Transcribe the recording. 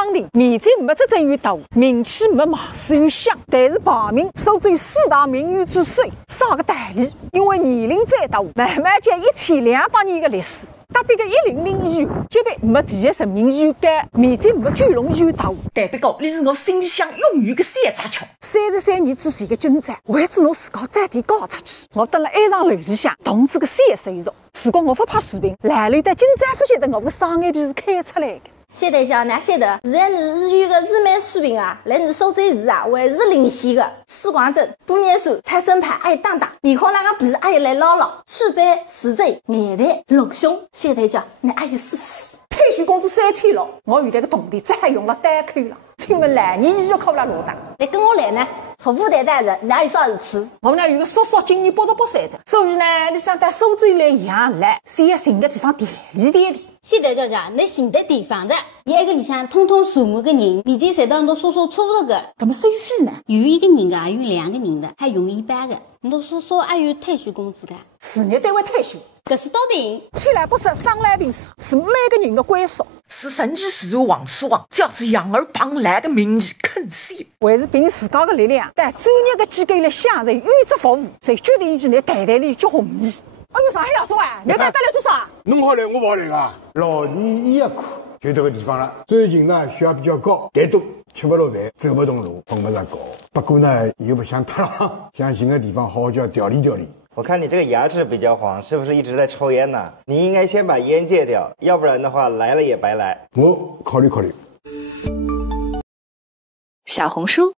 朗定，面积没这阵越大，名气没貌似越响。但是排名受制于4大名园之首，少个代理，因为年龄再大，慢慢将1200年的历史。隔壁个100医院，级别没第一人民医院高，面积没九龙医院大。代表哥，你是我心里想永远的三叉桥。33年之前的进展，为止侬自家再提高出去。我蹲辣1层楼里向，动子个3岁肉。如果我不拍视频，来里的进展不晓得我个双眼皮是开出来的。谢队长，哪晓得？现在你医院的日漫水平啊，来你所在市啊，还是领先的。水光针、多年酸、菜生牌还有当当，面孔那个皮还有来捞捞，雀斑、水嘴、面蛋、隆胸。谢队长，你还有试试。退休工资3600，我原来个铜钿再用了单口了。请问来年医学考不了落档？你跟我来呢？服务台带人，哪有啥事吃？我们那有个叔叔今年83岁，所以呢，你想带苏州来一样来，先要寻个地方垫理垫理。谢队长讲，你寻得地方的，一个里向通通坐满个人，年纪侪到侬叔叔差不多个。那么收费呢？有一个人的，也有2个人的，还有100个。侬叔叔还有退休工资的。事业单位退休，搿是到顶。千来不实，生来病死，是每个人的归属。是神奇自然王书王，只要是养儿帮来的名义肯死。还是凭自家的力量，带专业的机构来享受优质服务，才决定去来谈谈里结红衣。哎呦，上海老师啊，你带得来多少？侬好来，我不好来啊！老年医学科就这个地方了。最近呢，血压比较高，痰多，吃不落饭，走不动路，碰不上高。不过呢，又不想脱了，想寻个地方好好叫调理调理。我看你这个牙齿比较黄，是不是一直在抽烟呢？你应该先把烟戒掉，要不然的话来了也白来。我考虑考虑。小红书